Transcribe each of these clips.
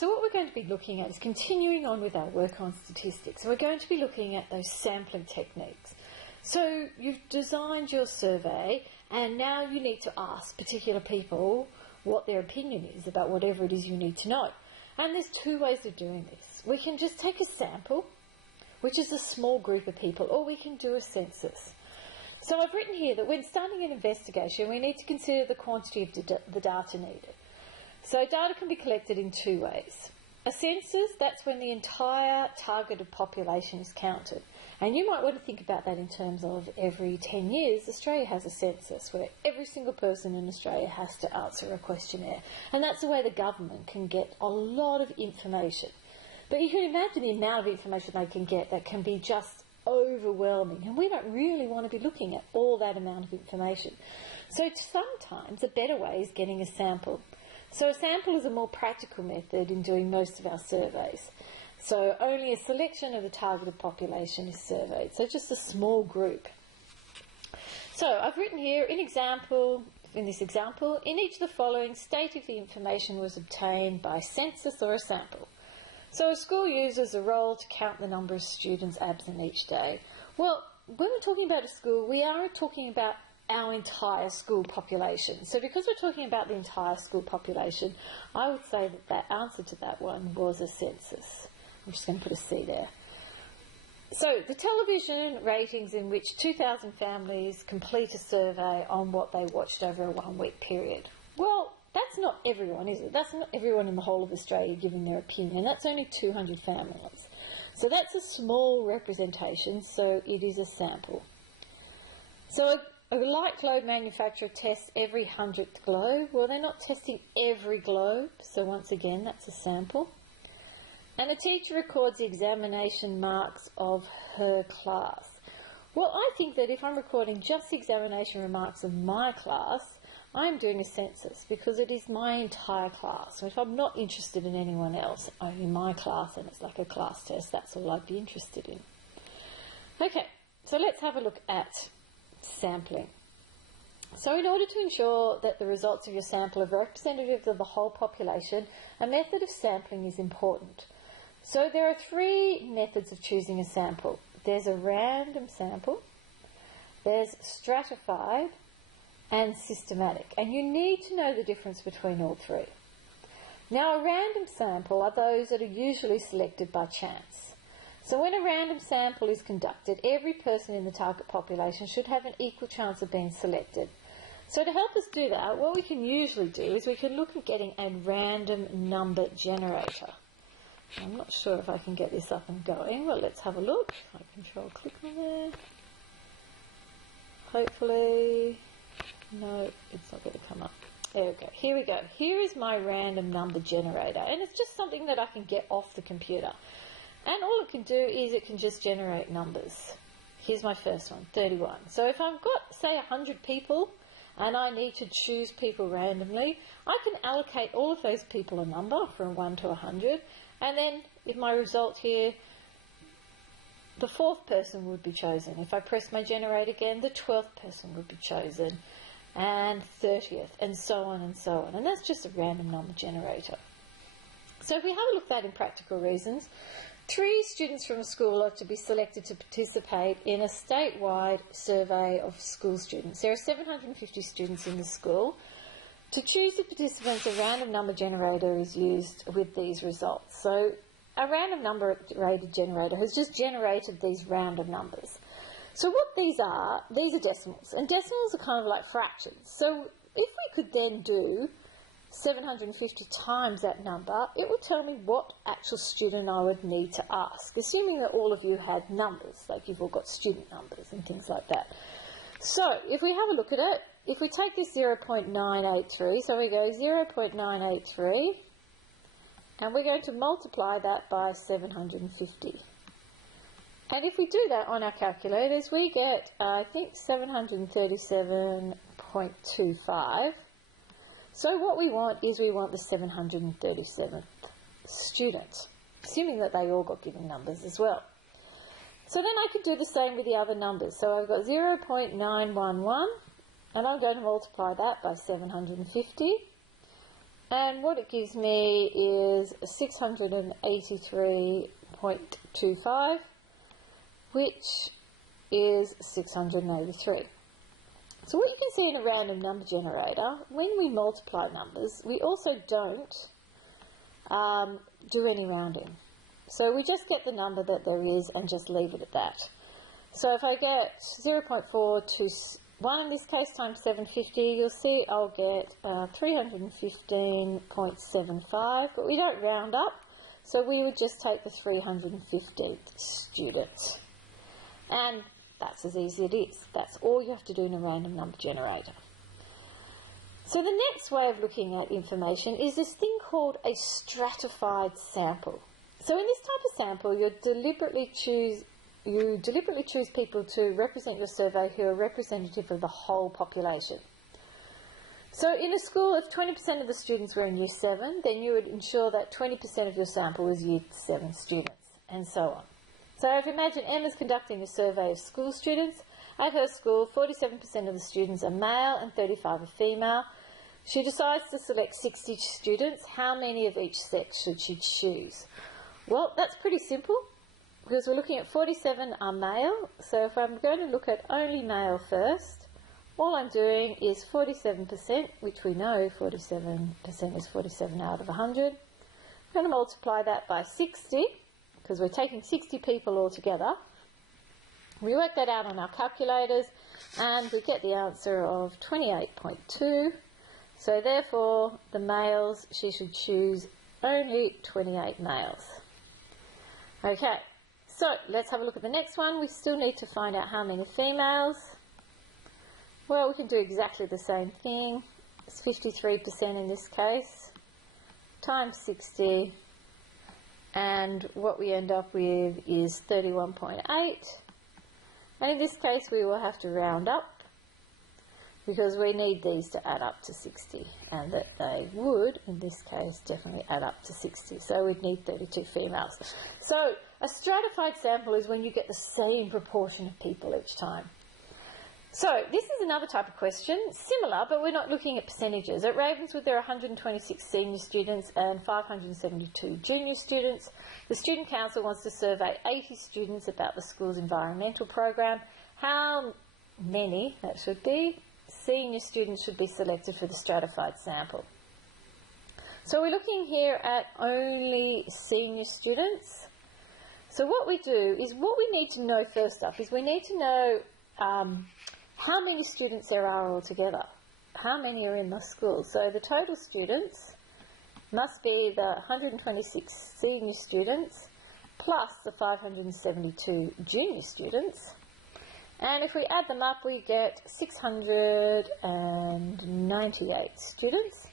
so what we're going to be looking at is continuing on with our work on statistics. So we're going to be looking at those sampling techniques. So you've designed your survey, and now you need to ask particular people what their opinion is about whatever it is you need to know. And there's two ways of doing this. We can just take a sample, which is a small group of people, or we can do a census. So I've written here that when starting an investigation, we need to consider the quantity of the data needed. So data can be collected in two ways. A census, that's when the entire targeted population is counted. And you might want to think about that in terms of every 10 years, Australia has a census where every single person in Australia has to answer a questionnaire. And that's the way the government can get a lot of information. But you can imagine the amount of information they can get that can be just overwhelming. And we don't really want to be looking at all that amount of information. So sometimes a better way is getting a sample. So a sample is a more practical method in doing most of our surveys. So only a selection of the targeted population is surveyed, so just a small group. So I've written here, in this example, in each of the following, state if the information was obtained by census or a sample. So a school uses a roll to count the number of students absent each day. Well, when we're talking about a school, we are talking about our entire school population. So because we're talking about the entire school population, I would say that the answer to that one was a census. I'm just going to put a C there. So the television ratings in which 2,000 families complete a survey on what they watched over a 1 week period. Well, that's not everyone, is it? That's not everyone in the whole of Australia giving their opinion. That's only 200 families. So that's a small representation, so it is a sample. So a light globe manufacturer tests every 100th globe. Well, they're not testing every globe, so once again, that's a sample. And a teacher records the examination marks of her class. Well, I think that if I'm recording just the examination remarks of my class, I'm doing a census because it is my entire class. So if I'm not interested in anyone else, only my class, and it's like a class test, that's all I'd be interested in. Okay, so let's have a look at sampling. So in order to ensure that the results of your sample are representative of the whole population, a method of sampling is important. So there are three methods of choosing a sample. There's a random sample, there's stratified, and systematic. And you need to know the difference between all three. Now, a random sample are those that are usually selected by chance. So when a random sample is conducted, every person in the target population should have an equal chance of being selected. So to help us do that, what we can usually do is we can look at getting a random number generator. I'm not sure if I can get this up and going. Well, let's have a look. I control click on there. Hopefully, no, it's not going to come up. There we go. Here we go. Here is my random number generator, and it's just something that I can get off the computer. And all it can do is it can just generate numbers. Here's my first one, 31. So if I've got, say, 100 people, and I need to choose people randomly, I can allocate all of those people a number from 1 to 100, and then if my result here, the 4th person would be chosen. If I press my generate again, the 12th person would be chosen, and 30th, and so on and so on. And that's just a random number generator. So if we have a look at that in practical reasons, 3 students from a school are to be selected to participate in a statewide survey of school students. There are 750 students in the school. To choose the participants, a random number generator is used with these results. So a random number generator has just generated these random numbers. So what these are decimals, and decimals are kind of like fractions. So if we could then do 750 times that number, it will tell me what actual student I would need to ask, assuming that all of you had numbers, like you've all got student numbers and things like that. So if we have a look at it, if we take this 0.983, so we go 0.983, and we're going to multiply that by 750. And if we do that on our calculators, we get, I think, 737.25. So what we want is we want the 737th student, assuming that they all got given numbers as well. So then I could do the same with the other numbers. So I've got 0.911, and I'm going to multiply that by 750. And what it gives me is 683.25, which is 683. So what you can see in a random number generator, when we multiply numbers, we also don't do any rounding. So we just get the number that there is and just leave it at that. So if I get 0.421 in this case times 750, you'll see I'll get 315.75, but we don't round up, so we would just take the 315th student. And that's as easy as it is. That's all you have to do in a random number generator. So the next way of looking at information is this thing called a stratified sample. So in this type of sample, you deliberately choose people to represent your survey who are representative of the whole population. So in a school, if 20% of the students were in Year 7, then you would ensure that 20% of your sample was Year 7 students, and so on. So if you imagine Emma's conducting a survey of school students. At her school, 47% of the students are male and 35 are female. She decides to select 60 students. How many of each sex should she choose? Well, that's pretty simple, because we're looking at 47 are male. So if I'm going to look at only male first, all I'm doing is 47%, which we know 47% is 47 out of 100. I'm going to multiply that by 60, because we're taking 60 people altogether. We work that out on our calculators, and we get the answer of 28.2. So therefore, the males, she should choose only 28 males. Okay, so let's have a look at the next one. We still need to find out how many females. Well, we can do exactly the same thing. It's 53% in this case, times 60, and what we end up with is 31.8. And in this case, we will have to round up, because we need these to add up to 60, and that they would, in this case, definitely add up to 60. So we'd need 32 females. So a stratified sample is when you get the same proportion of people each time. So this is another type of question, similar, but we're not looking at percentages. At Ravenswood, there are 126 senior students and 572 junior students. The Student Council wants to survey 80 students about the school's environmental program. How many, that should be, senior students should be selected for the stratified sample? So we're looking here at only senior students. So what we do is, what we need to know first up is we need to know how many students there are altogether. How many are in the school? So the total students must be the 126 senior students plus the 572 junior students. And if we add them up, we get 698 students.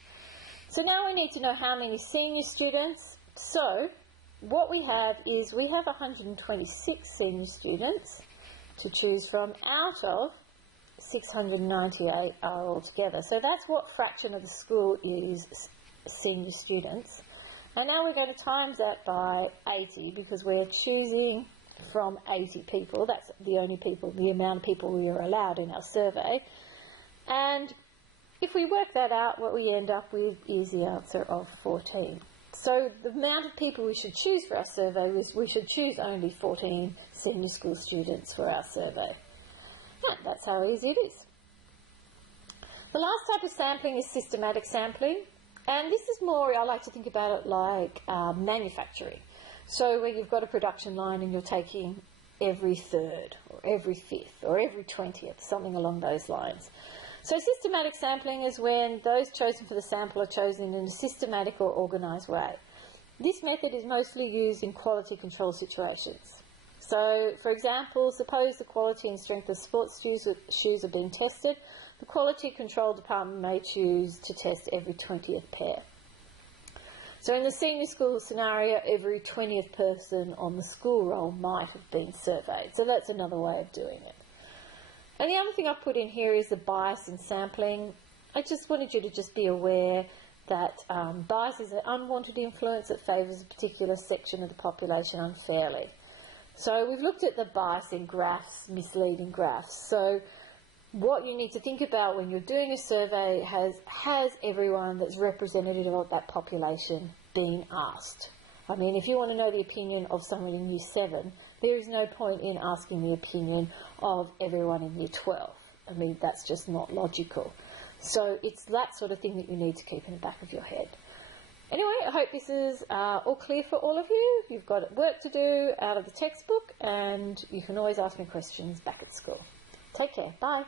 So now we need to know how many senior students. So what we have is we have 126 senior students to choose from out of 698 are altogether. So that's what fraction of the school is senior students. And now we're going to times that by 80, because we're choosing from 80 people. That's the only people, the amount of people we are allowed in our survey. And if we work that out, what we end up with is the answer of 14. So the amount of people we should choose for our survey was, we should choose only 14 senior school students for our survey. And that's how easy it is. The last type of sampling is systematic sampling. And this is more, I like to think about it like manufacturing. So where you've got a production line and you're taking every third or every fifth or every 20th, something along those lines. So systematic sampling is when those chosen for the sample are chosen in a systematic or organised way. This method is mostly used in quality control situations. So, for example, suppose the quality and strength of sports shoes are being tested. The quality control department may choose to test every 20th pair. So in the senior school scenario, every 20th person on the school roll might have been surveyed. So that's another way of doing it. And the other thing I've put in here is the bias in sampling. I just wanted you to just be aware that bias is an unwanted influence that favours a particular section of the population unfairly. So we've looked at the bias in graphs, misleading graphs. So what you need to think about when you're doing a survey has everyone that's representative of that population being asked. I mean, if you want to know the opinion of someone in Year 7, there is no point in asking the opinion of everyone in Year 12. I mean, that's just not logical. So it's that sort of thing that you need to keep in the back of your head. Anyway, I hope this is all clear for all of you. You've got work to do out of the textbook, and you can always ask me questions back at school. Take care. Bye.